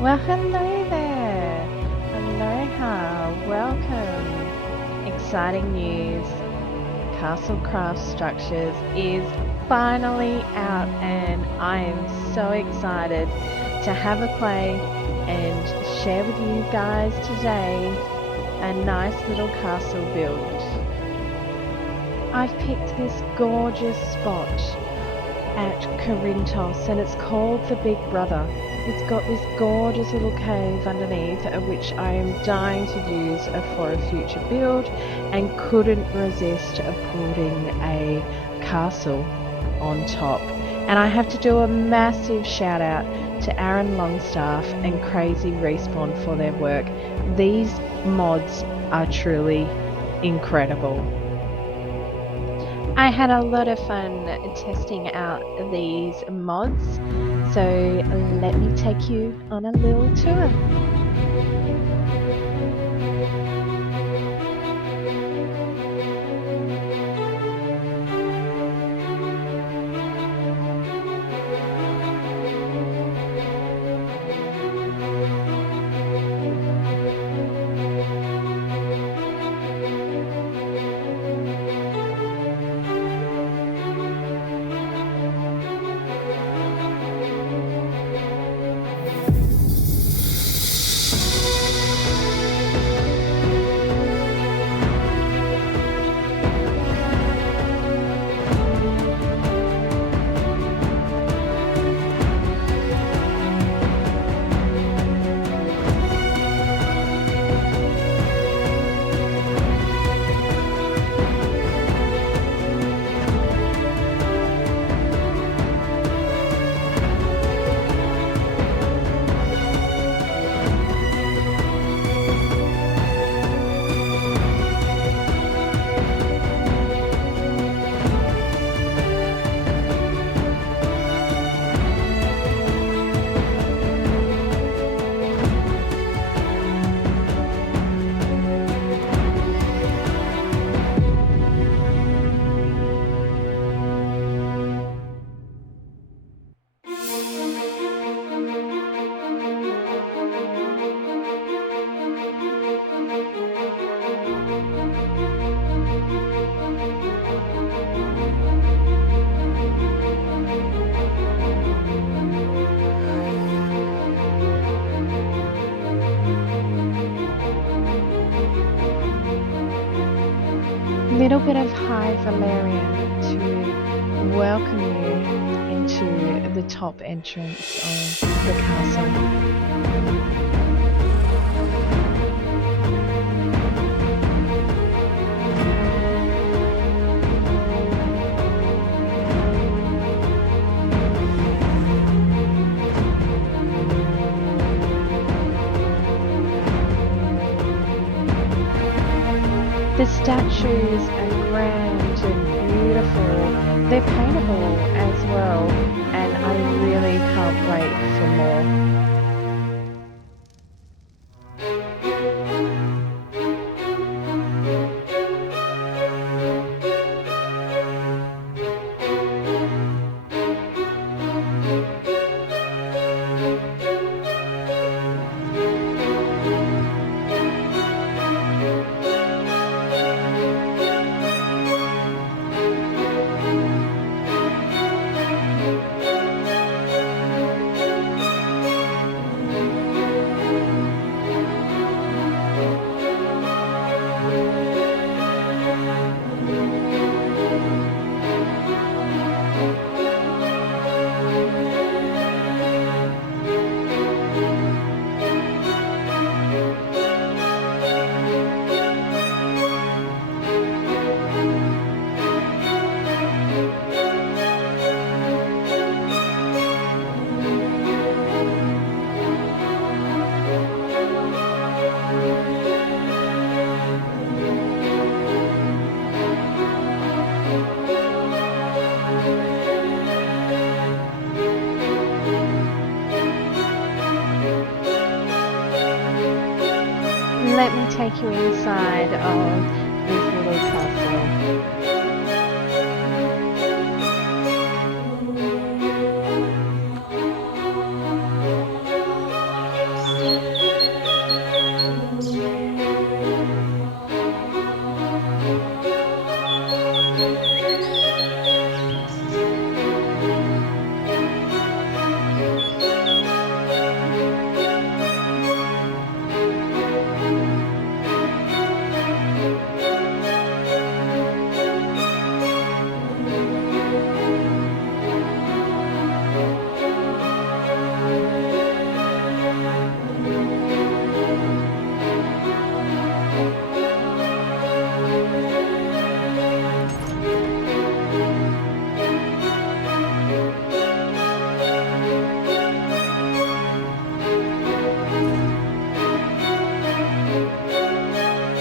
Well, hello there. Aloha. Welcome. Exciting news. Castle Craft Structures is finally out, and I am so excited to have a play and share with you guys today a nice little castle build. I've picked this gorgeous spot at Korinthos, and it's called the Big Brother. It's got this gorgeous little cave underneath, which I am dying to use for a future build, and couldn't resist putting a castle on top. And I have to do a massive shout out to Aaron Longstaff and CrazyRespawn for their work. These mods are truly incredible. I had a lot of fun testing out these mods, so let me take you on a little tour. Little bit of high valerian to welcome you into the top entrance of the castle. The statues are grand and beautiful. They're paintable as well, and I really can't wait for more. Let me take you inside of this little castle.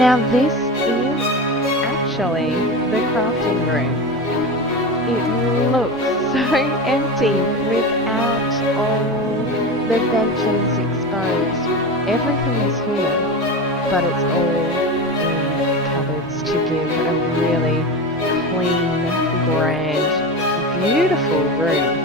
Now this is actually the crafting room. It looks so empty without all the benches exposed. Everything is here, but it's all in cupboards to give a really clean, grand, beautiful room.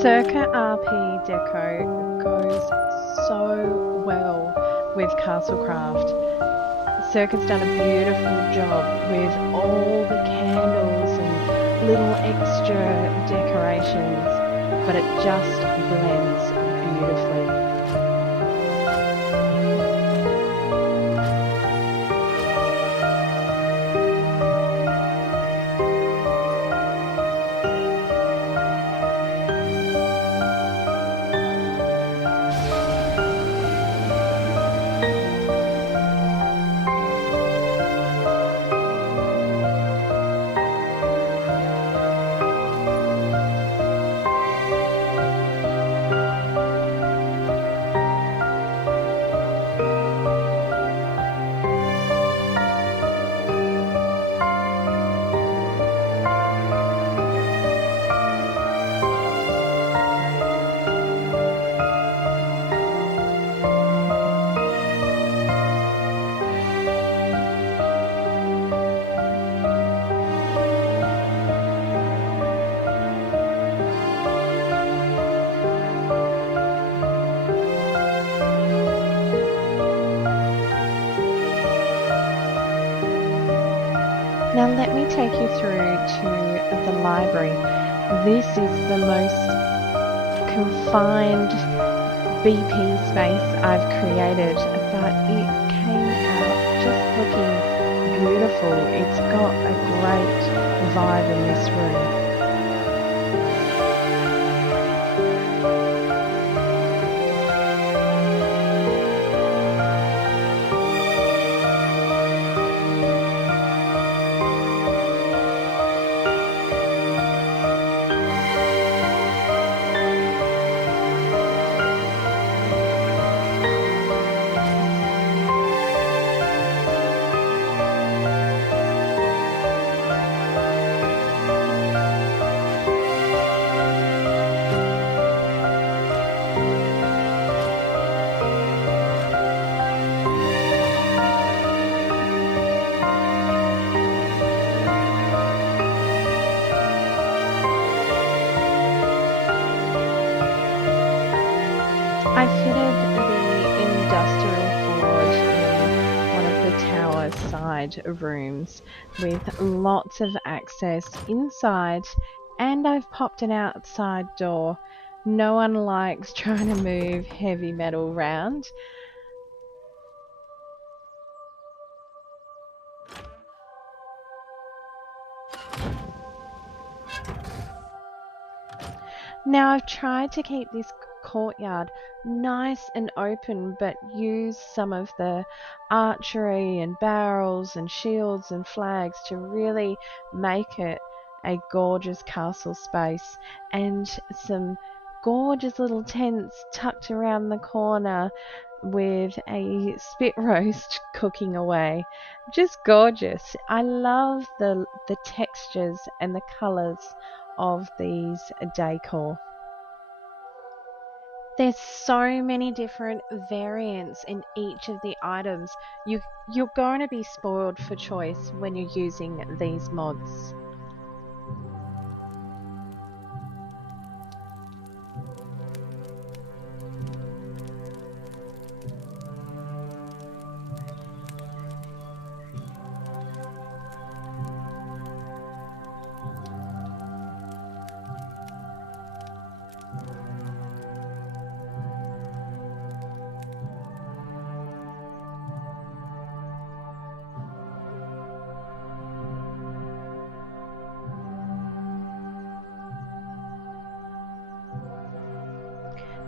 Circa RP Deco goes so well with Castle Craft. Circa's done a beautiful job with all the candles and little extra decorations, but it just blends beautifully. Now let me take you through to the library. This is the most confined BP space I've created, but it came out just looking beautiful. It's got a great vibe in this room. I fitted the industrial forge in one of the tower side rooms with lots of access inside, and I've popped an outside door. No one likes trying to move heavy metal around. Now I've tried to keep this courtyard nice and open, but use some of the archery and barrels and shields and flags to really make it a gorgeous castle space, and some gorgeous little tents tucked around the corner with a spit roast cooking away. Just gorgeous. I love the textures and the colours of these decor. There's so many different variants in each of the items. You're going to be spoiled for choice when you're using these mods.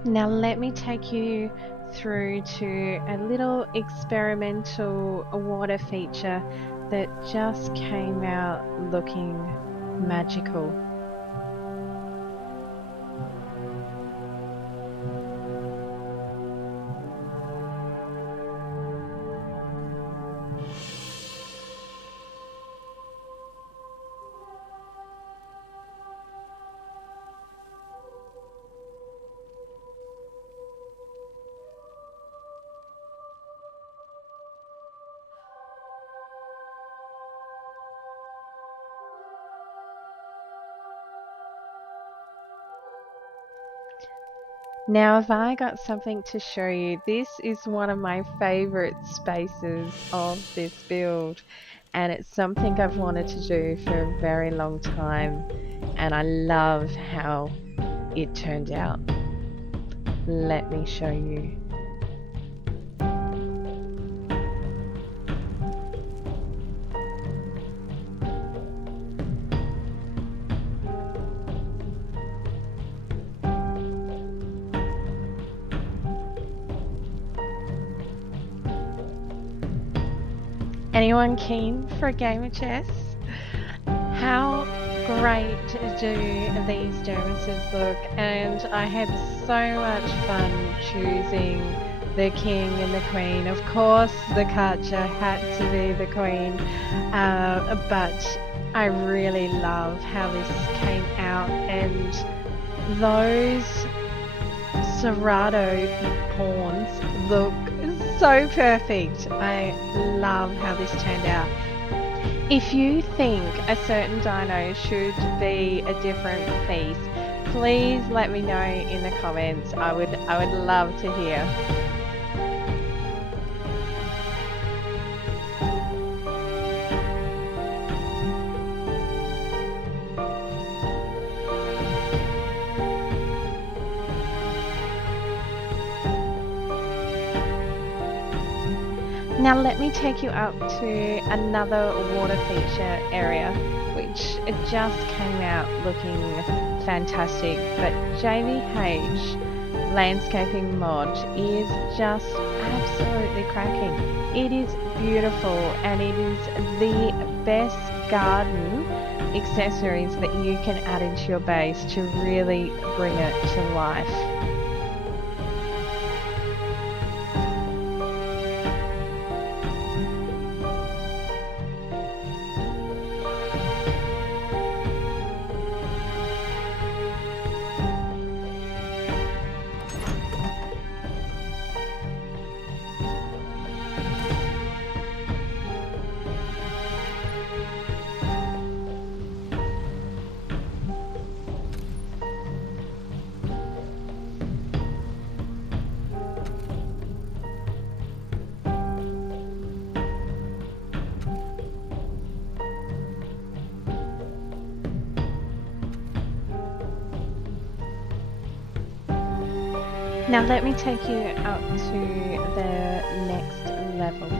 Now let me take you through to a little experimental water feature that just came out looking magical. Now, if I got something to show you, this is one of my favorite spaces of this build, and it's something I've wanted to do for a very long time, and I love how it turned out. Let me show you. Anyone keen for a game of chess? How great do these dermises look? And I had so much fun choosing the king and the queen. Of course, the Karcher had to be the queen, but I really love how this came out, and those Serrato pawns look so perfect. I love how this turned out. If you think a certain dino should be a different piece, please let me know in the comments. I would love to hear. Now let me take you up to another water feature area, which just came out looking fantastic, but JVH Landscaping mod is just absolutely cracking. It is beautiful, and it is the best garden accessories that you can add into your base to really bring it to life. Now let me take you up to the next level.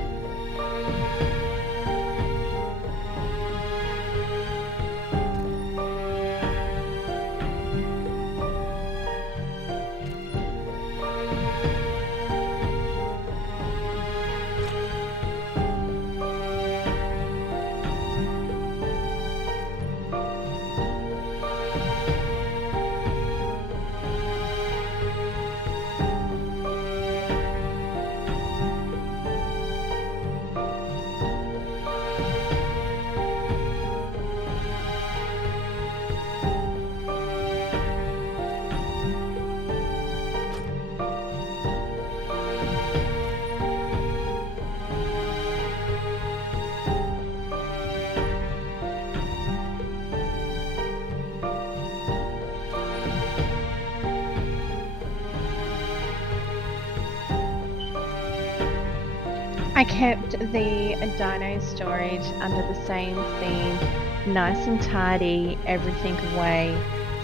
I kept the dino storage under the same theme, nice and tidy, everything away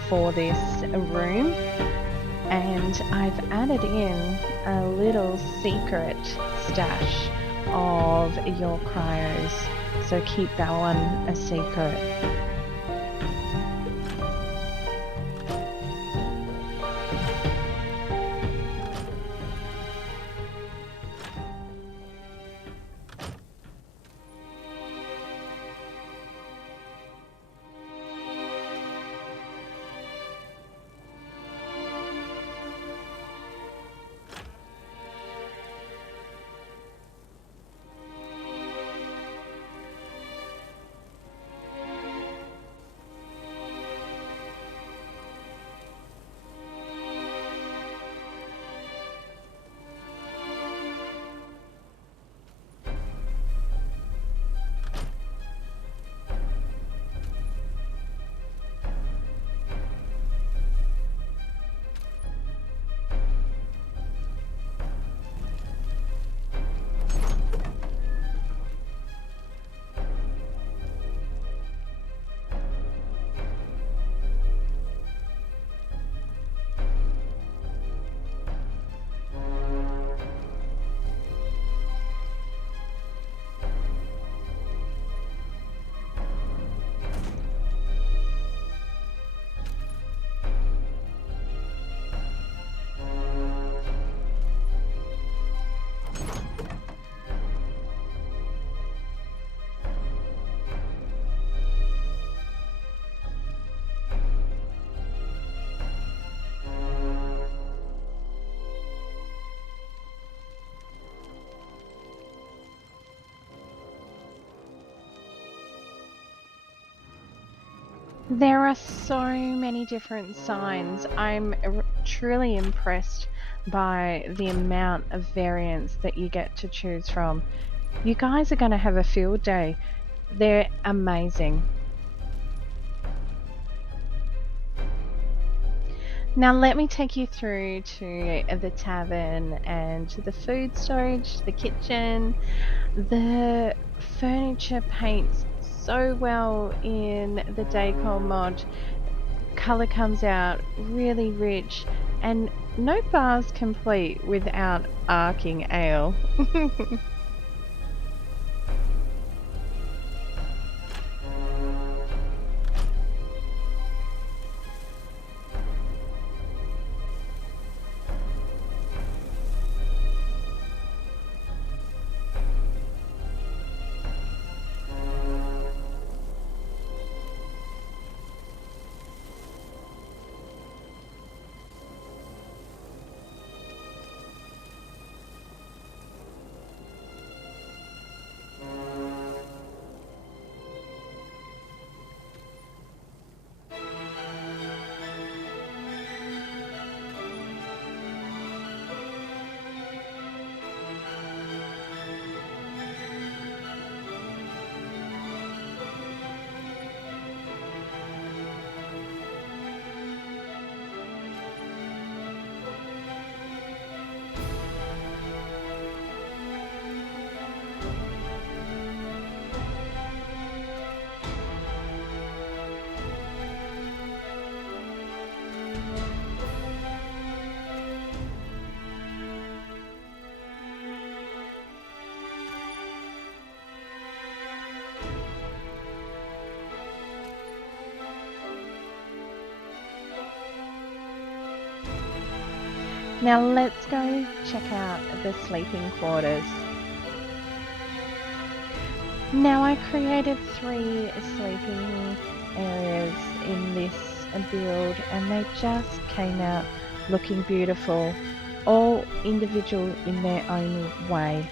for this room, and I've added in a little secret stash of your cryos, so keep that one a secret. There are so many different signs. I'm truly impressed by the amount of variants that you get to choose from. You guys are going to have a field day. They're amazing. Now let me take you through to the tavern and the food storage, the kitchen. The furniture paints so well in the Decor mod. Colour comes out really rich, and no bar's complete without arcing ale. Now let's go check out the sleeping quarters. Now I created 3 sleeping areas in this build, and they just came out looking beautiful, all individual in their own way.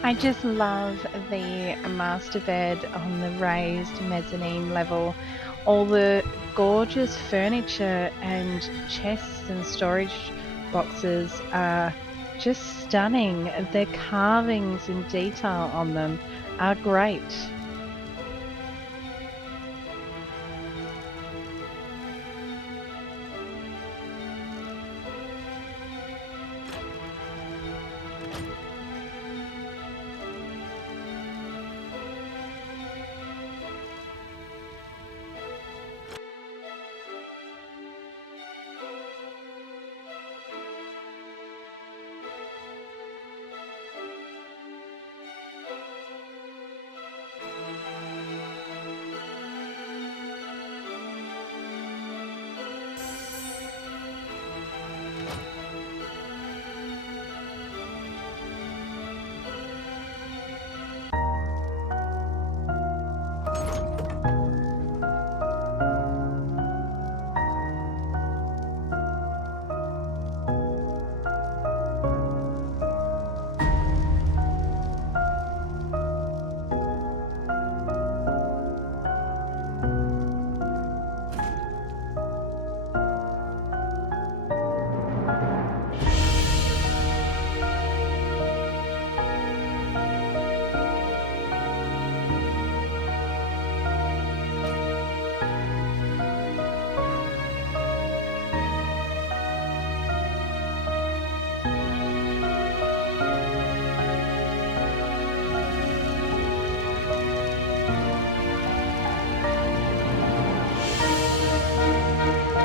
I just love the master bed on the raised mezzanine level. All the gorgeous furniture and chests and storage boxes are just stunning. The carvings and detail on them are great.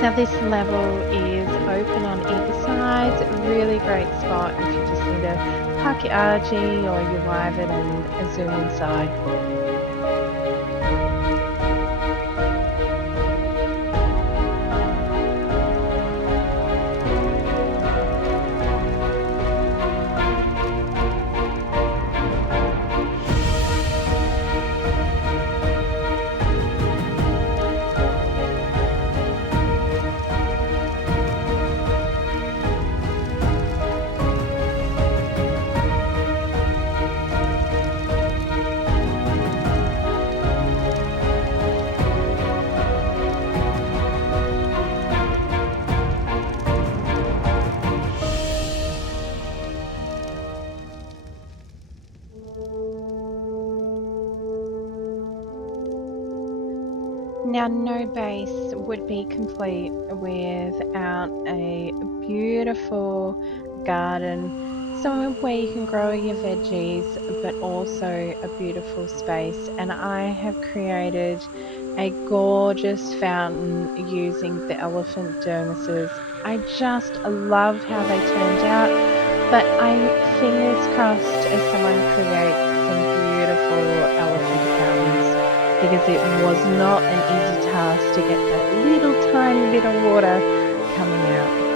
Now this level is open on either side, really great spot if you just need to park your RG or your Wyvern and zoom inside. Now, no base would be complete without a beautiful garden, somewhere where you can grow your veggies, but also a beautiful space. And I have created a gorgeous fountain using the elephant dermises. I just love how they turned out, but I fingers crossed as someone creates some beautiful elephant fountains, because it was not an easy task to get that little tiny bit of water coming out.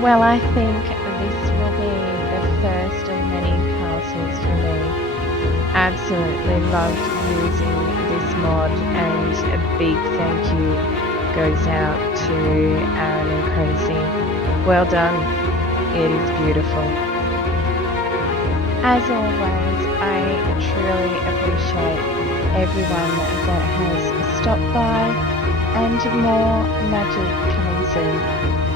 Well, I think this will be the first of many castles for me. Absolutely loved using this mod, and a big thank you goes out to Aaron and Crazy. Well done. It is beautiful. As always, I truly appreciate everyone that has stopped by, and more magic coming soon.